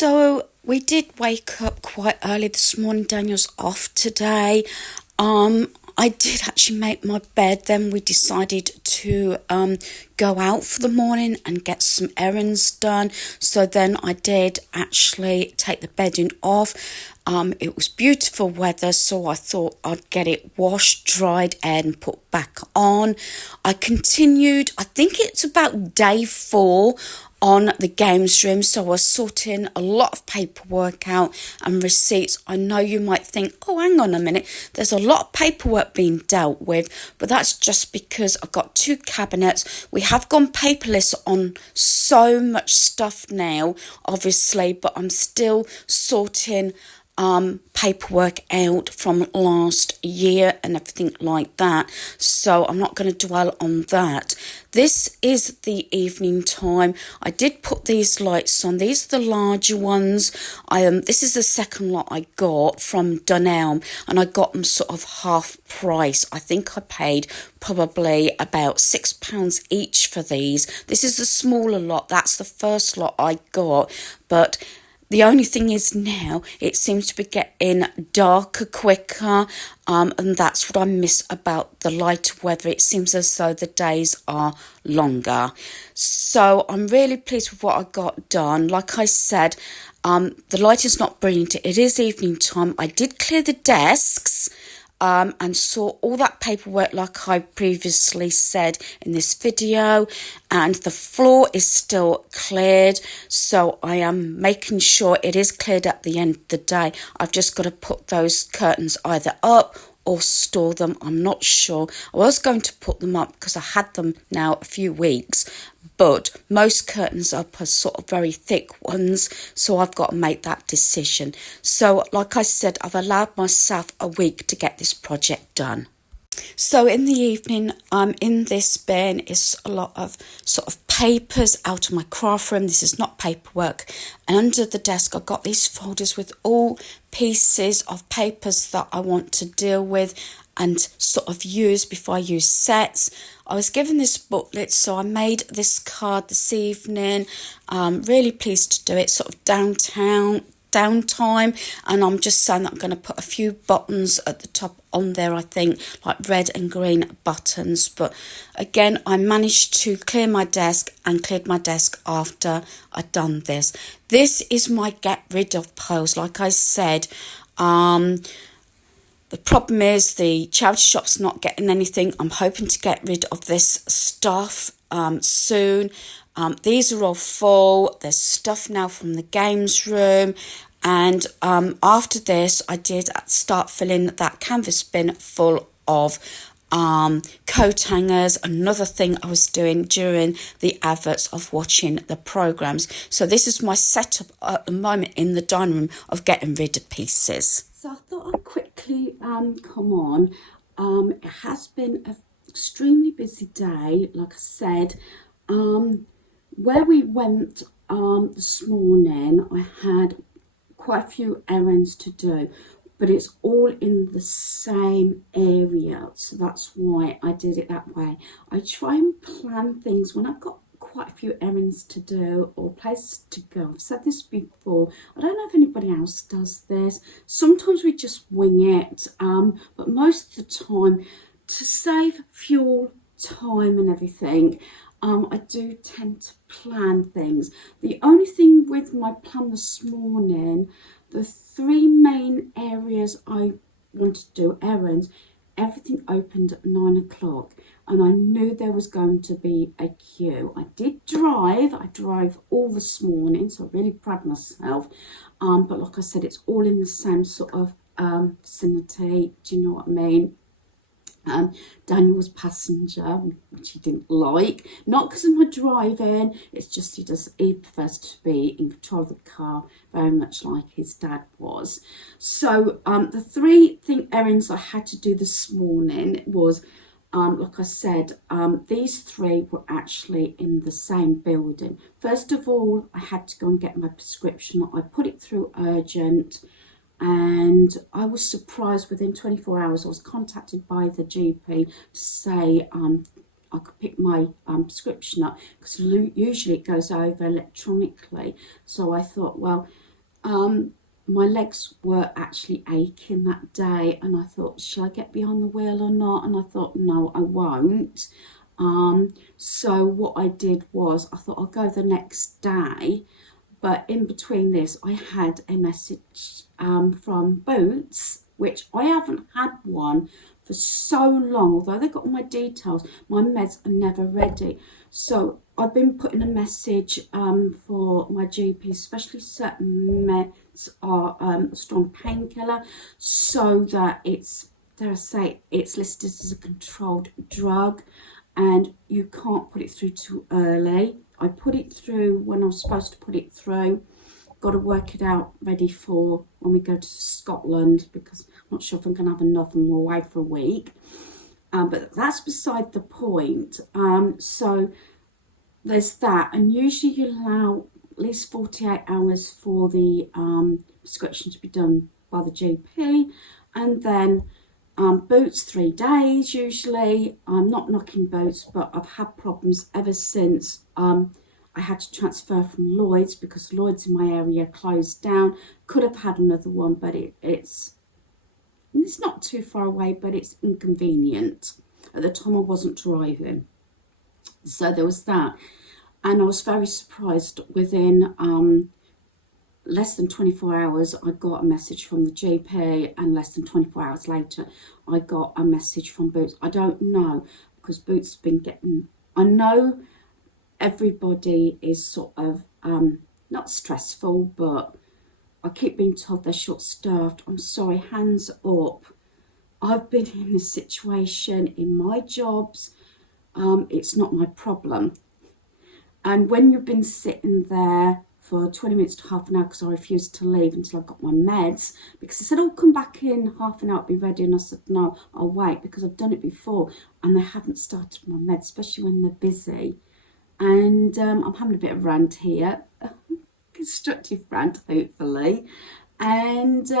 So we did wake up quite early this morning. Daniel's off today. I did actually make my bed. Then we decided to go out for the morning and get some errands done. So then I did actually take the bedding off. It was beautiful weather, so I thought I'd get it washed, dried, and put back on. I continued, I think it's about day 4 on the games room, so I was sorting a lot of paperwork out and receipts. I know you might think, oh, hang on a minute, there's a lot of paperwork being dealt with, but that's just because I've got 2 cabinets. We have gone paperless on so much stuff now, obviously, but I'm still sorting paperwork out from last year and everything like that, so I'm not going to dwell on that. This is the evening time. I did put these lights on. These are the larger ones. This is the second lot I got from Dunelm, and I got them sort of half price. I think I paid probably about £6 each for these. This is the smaller lot. That's the first lot I got, but the only thing is now it seems to be getting darker quicker, and that's what I miss about the lighter weather. It seems as though the days are longer. So I'm really pleased with what I got done. Like I said, the light is not brilliant. It is evening time. I did clear the desks. And saw all that paperwork like I previously said in this video, and the floor is still cleared, so I am making sure it is cleared at the end of the day. I've just got to put those curtains either up or store them. I'm not sure. I was going to put them up because I had them now a few weeks, but most curtains up are sort of very thick ones, so I've got to make that decision. So like I said, I've allowed myself a week to get this project done. So in the evening, in this bin is a lot of sort of papers out of my craft room. This is not paperwork. And under the desk, I've got these folders with all pieces of papers that I want to deal with and sort of use before I use sets. I was given this booklet, so I made this card this evening. Really pleased to do it, sort of downtime, and I'm just saying that I'm going to put a few buttons at the top on there, I think, like red and green buttons. But again, I managed to clear my desk and cleared my desk after I'd done this. This is my get rid of piles. Like I said, the problem is the charity shop's not getting anything. I'm hoping to get rid of this stuff soon. These are all full. There's stuff now from the games room. And after this, I did start filling that canvas bin full of coat hangers. Another thing I was doing during the adverts of watching the programmes. So this is my setup at the moment in the dining room of getting rid of pieces. So I thought I'd quickly come on. It has been an extremely busy day, like I said. Where we went this morning, I had quite a few errands to do, but it's all in the same area, so that's why I did it that way. I try and plan things when I've got quite a few errands to do or places to go. I've said this before. I don't know if anybody else does this. Sometimes we just wing it, but most of the time, to save fuel, time and everything, I do tend to plan things. The only thing with my plan this morning, the 3 main areas I wanted to do errands, everything opened at 9 o'clock, and I knew there was going to be a queue. I drive all this morning, so I'm really proud of myself. But like I said, it's all in the same sort of vicinity. Do you know what I mean? Daniel was passenger, which he didn't like, not because of my driving, it's just he prefers to be in control of the car, very much like his dad was. So the 3 errands I had to do this morning was, like I said, these 3 were actually in the same building. First of all, I had to go and get my prescription. I put it through urgent, and I was surprised within 24 hours I was contacted by the GP to say I could pick my prescription up, because usually it goes over electronically. So I thought, well, My legs were actually aching that day, and I thought, shall I get behind the wheel or not? And I thought, no, I won't. So what I did was I thought I'll go the next day, but in between this I had a message from Boots, which I haven't had one for so long. Although they got all my details, my meds are never ready. So I've been putting a message for my GP, especially certain meds are a strong painkiller, so that it's, dare I say, it's listed as a controlled drug, and you can't put it through too early. I put it through when I was supposed to put it through. Got to work it out ready for when we go to Scotland, because I'm not sure if I'm going to have enough and we're away for a week. But that's beside the point. So there's that, and usually you allow at least 48 hours for the prescription to be done by the GP, and then Boots 3 days usually. I'm not knocking Boots, but I've had problems ever since I had to transfer from Lloyd's, because Lloyd's in my area closed down. Could have had another one, but it's not too far away, but it's inconvenient. At the time I wasn't driving, so there was that. And I was very surprised, within less than 24 hours I got a message from the GP, and less than 24 hours later I got a message from Boots. I don't know, because Boots has been getting, I know everybody is sort of not stressful, but I keep being told they're short-staffed. I'm sorry, hands up. I've been in this situation in my jobs. It's not my problem. And when you've been sitting there for 20 minutes to half an hour, because I refused to leave until I got my meds, because they said, oh, come back in half an hour, be ready. And I said, no, I'll wait, because I've done it before and they haven't started my meds, especially when they're busy. And I'm having a bit of rant here, constructive rant, hopefully. And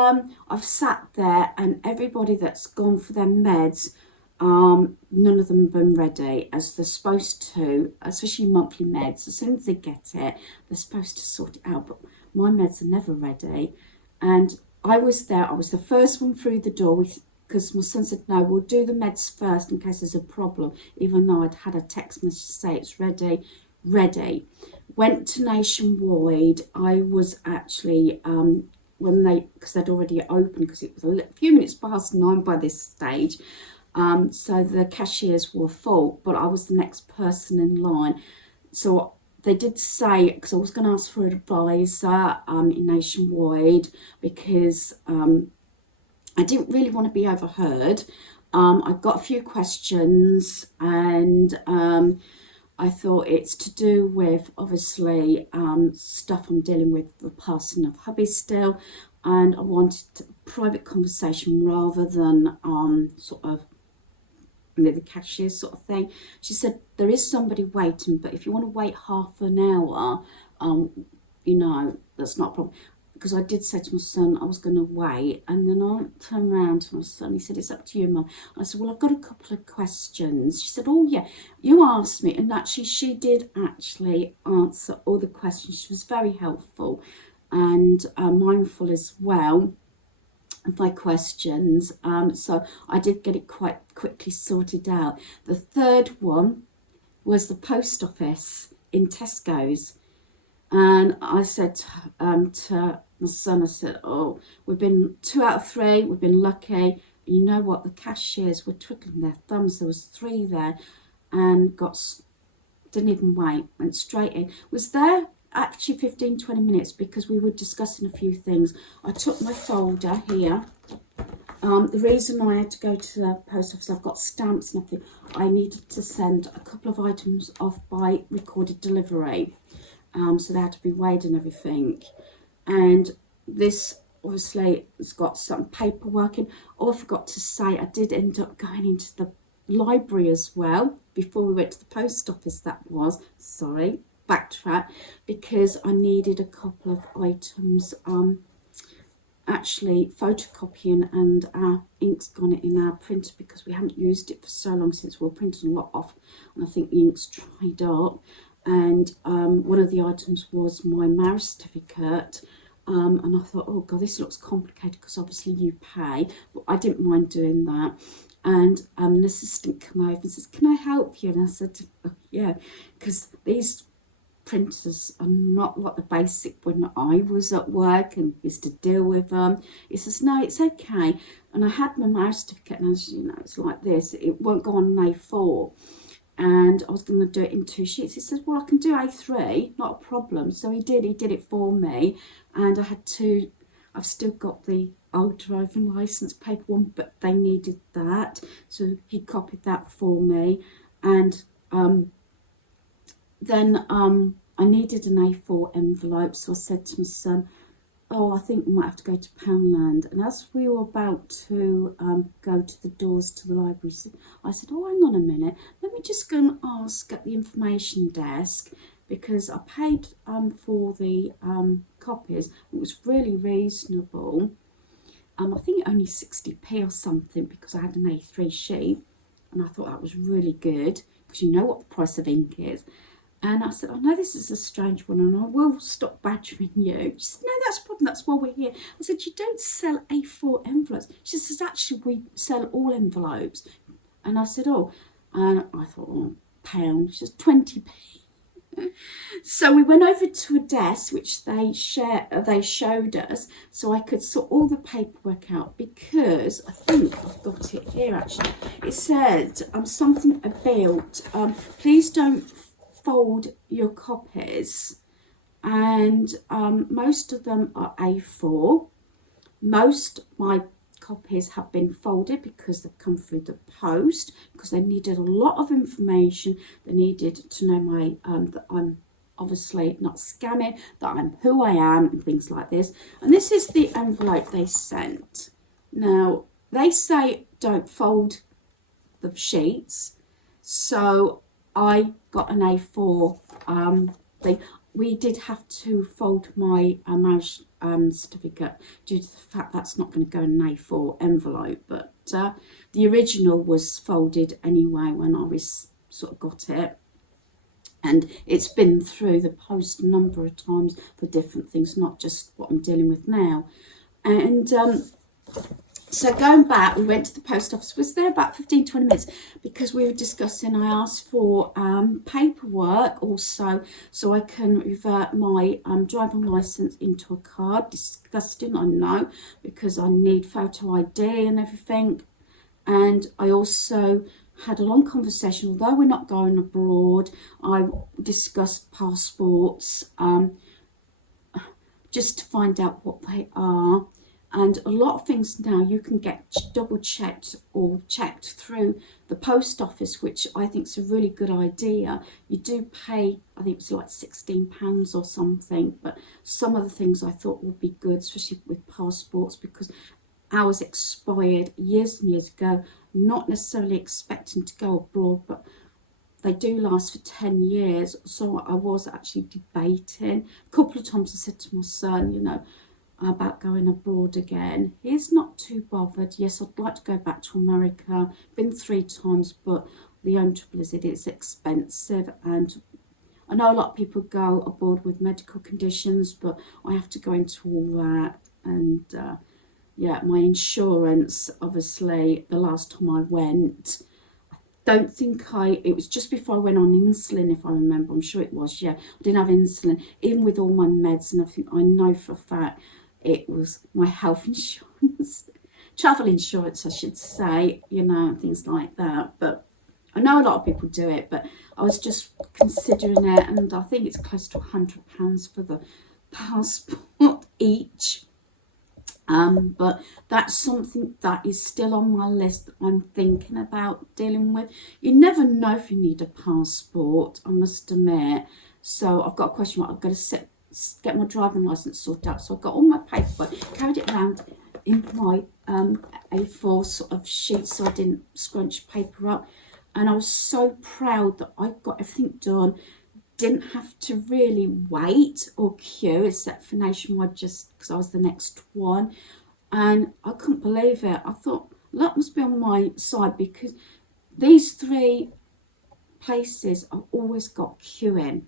I've sat there, and everybody that's gone for their meds, none of them have been ready as they're supposed to, especially monthly meds. As soon as they get it, they're supposed to sort it out, but my meds are never ready. And I was there, I was the first one through the door, because my son said, no, we'll do the meds first in case there's a problem, even though I'd had a text message to say it's ready. Went to Nationwide. I was actually, when because they'd already opened, because it was a few minutes past 9 by this stage, so the cashiers were full, but I was the next person in line. So they did say, because I was going to ask for an advisor in Nationwide, because I didn't really want to be overheard. I got a few questions, and I thought it's to do with, obviously, stuff I'm dealing with, the passing of hubby still, and I wanted a private conversation rather than sort of the cashier sort of thing. She said, there is somebody waiting, but if you want to wait half an hour, that's not a problem. Because I did say to my son I was going to wait, and then I turned around to my son. He said, it's up to you, Mum. I said, well, I've got a couple of questions. She said, oh yeah, you asked me. And actually, she did actually answer all the questions. She was very helpful and mindful as well of my questions. So I did get it quite quickly sorted out. The third one was the post office in Tesco's. And I said to my son, I said, oh, we've been 2 out of 3, we've been lucky. You know what, the cashiers were twiddling their thumbs. There was 3 there, and didn't even wait, went straight in. Was there actually 15-20 minutes, because we were discussing a few things. I took my folder here. The reason I had to go to the post office, I've got stamps and everything. I needed to send a couple of items off by recorded delivery. So they had to be weighed and everything. And this obviously has got some paperwork in. Oh, I forgot to say, I did end up going into the library as well before we went to the post office. That was, sorry, backtrack, because I needed a couple of items actually photocopying, and our ink's gone in our printer because we haven't used it for so long, since we were printing a lot off, and I think the ink's dried up. And one of the items was my marriage certificate, And I thought, oh God, this looks complicated because obviously you pay, but I didn't mind doing that. And an assistant came over and says, can I help you? And I said, oh, yeah, because these printers are not like the basic when I was at work and used to deal with them. He says, no, it's okay. And I had my marriage certificate, and as you know, it's like this, it won't go on an A4. And I was going to do it in 2 sheets. He says, well, I can do A3, not a problem. So he did it for me. And I had to, I've still got the old driving licence paper one, but they needed that. So he copied that for me. And then I needed an A4 envelope. So I said to my son, oh, I think we might have to go to Poundland. And as we were about to go to the doors to the library, I said, oh, hang on a minute. Let me just go and ask at the information desk, because I paid for the copies. It was really reasonable. I think only 60p or something, because I had an A3 sheet. And I thought that was really good, because you know what the price of ink is. And I said, I know this is a strange one, and I will stop badgering you. She said, no, that's a problem. That's why we're here. I said, you don't sell A4 envelopes. She says, actually, we sell all envelopes. And I said, oh. And I thought, oh, pound. She says, 20p. So we went over to a desk, which they showed us, so I could sort all the paperwork out, because I think I've got it here, actually. It said something about, please don't fold your copies, and most of them are A4. Most my copies have been folded because they've come through the post, because they needed a lot of information. They needed to know my that I'm obviously not scamming, that I'm who I am, and things like this. And this is the envelope they sent. Now they say don't fold the sheets, so I got an A4 thing. We did have to fold my marriage certificate due to the fact that's not going to go in an A4 envelope, but the original was folded anyway when I sort of got it, and it's been through the post a number of times for different things, not just what I'm dealing with now. And so going back, we went to the post office. Was there about 15-20 minutes, because we were discussing, I asked for paperwork also, so I can revert my driving licence into a card. Disgusting, I know, because I need photo ID and everything. And I also had a long conversation, although we're not going abroad. I discussed passports, just to find out what they are. And a lot of things now you can get double checked or checked through the post office, which I think is a really good idea. You do pay, I think it's like £16 or something, but some of the things I thought would be good, especially with passports, because ours expired years and years ago, not necessarily expecting to go abroad, but they do last for 10 years. So I was actually debating. A couple of times I said to my son, you know, about going abroad again. He's not too bothered. Yes, I'd like to go back to America. Been 3 times, but the only trouble is it's expensive, and I know a lot of people go abroad with medical conditions, but I have to go into all that. And yeah, my insurance, obviously, the last time I went, don't think it was just before I went on insulin, if I remember. I'm sure it was, yeah. I didn't have insulin, even with all my meds and everything. I know for a fact it was my health insurance, travel insurance, I should say, you know, and things like that. But I know a lot of people do it, but I was just considering it, and I think it's close to £100 for the passport each. But that's something that is still on my list that I'm thinking about dealing with. You never know if you need a passport, I must admit. So I've got a question mark. I've got to get my driving licence sorted out. So I've got all my paperwork, carried it around in my A4 sort of sheet so I didn't scrunch paper up. And I was so proud that I got everything done. Didn't have to really wait or queue, except for Nationwide, just because I was the next one. And I couldn't believe it. I thought, luck must be on my side, because these 3 places I've always got queuing.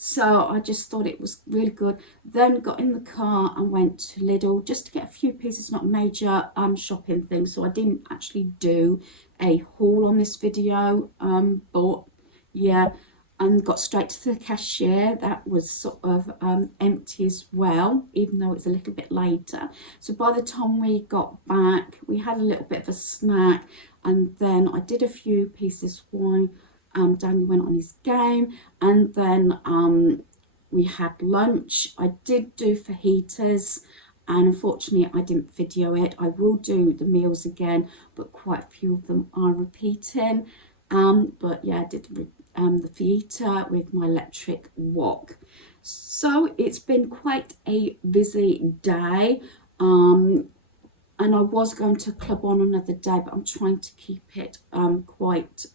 So I just thought it was really good. Then got in the car and went to Lidl just to get a few pieces, not major shopping things. So I didn't actually do a haul on this video, but yeah, and got straight to the cashier. That was sort of empty as well, even though it's a little bit later. So by the time we got back, we had a little bit of a snack, and then I did a few pieces while Daniel went on his game, and then we had lunch. I did do fajitas, and unfortunately I didn't video it. I will do the meals again, but quite a few of them are repeating. But yeah, I did the fajita with my electric wok. So it's been quite a busy day. And I was going to club on another day, but I'm trying to keep it quite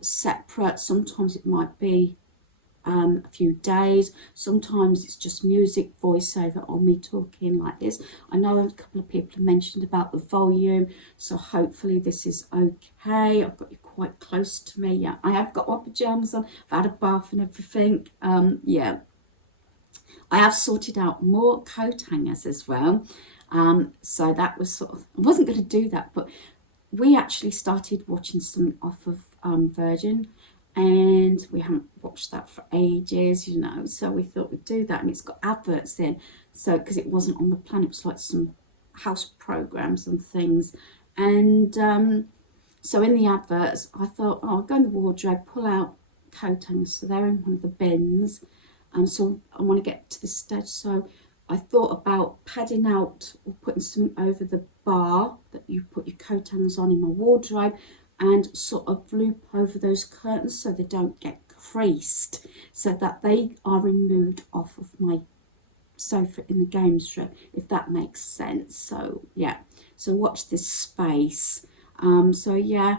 separate. Sometimes it might be a few days. Sometimes it's just music, voiceover, or me talking like this. I know a couple of people have mentioned about the volume, so hopefully this is okay. I've got you quite close to me. Yeah, I have got my pajamas on. I've had a bath and everything. Yeah, I have sorted out more coat hangers as well. So that was sort of, I wasn't going to do that, but we actually started watching something off of Virgin, and we haven't watched that for ages, so we thought we'd do that, and it's got adverts in, so because it wasn't on the plan, it was like some house programs and things, and so in the adverts I thought, oh, I'll go in the wardrobe, pull out coat hangers, so they're in one of the bins, and so I want to get to this stage, so I thought about padding out or putting something over the bar that you put your coat hangers on in my wardrobe, and sort of loop over those curtains so they don't get creased, so that they are removed off of my sofa in the games room, if that makes sense. So yeah, so watch this space. So yeah,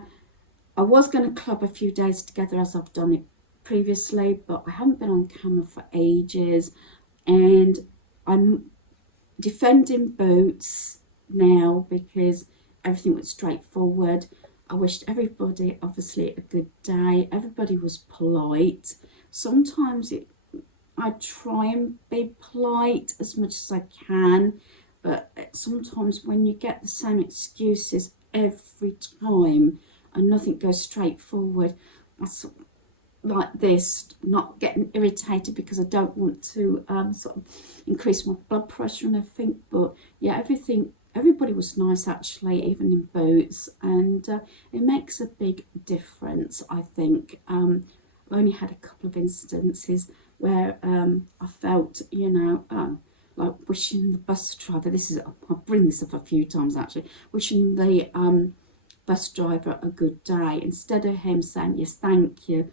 I was going to club a few days together as I've done it previously, but I haven't been on camera for ages, and I'm defending boots now because everything was straightforward. I wished everybody obviously a good day. Everybody was polite. Sometimes I try and be polite as much as I can, but sometimes when you get the same excuses every time and nothing goes straightforward, I sort of like this, not getting irritated because I don't want to sort of increase my blood pressure and everything. But yeah, everybody was nice actually, even in boots, and it makes a big difference, I think. I've only had a couple of incidences where I felt, like wishing the bus driver, I'll bring this up a few times actually, wishing the bus driver a good day, instead of him saying, yes, thank you,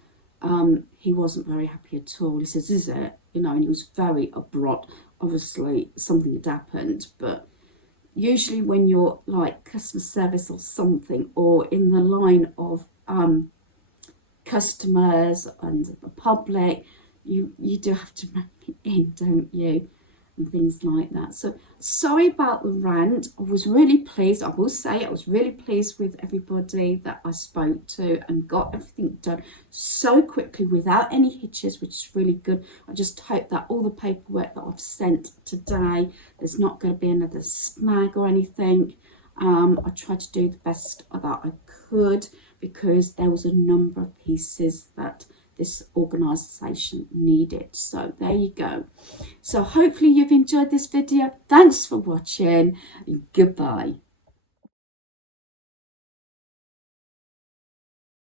he wasn't very happy at all. He says, is it? And he was very abrupt. Obviously, something had happened, but usually when you're like customer service or something, or in the line of customers and the public, you do have to rein it in, don't you? And things like that. So sorry about the rant. I was really pleased, I will say, I was really pleased with everybody that I spoke to, and got everything done so quickly without any hitches, which is really good. I just hope that all the paperwork that I've sent today, there's not going to be another snag or anything. I tried to do the best that I could, because there was a number of pieces that this organisation needed. So there you go. So hopefully you've enjoyed this video. Thanks for watching. Goodbye.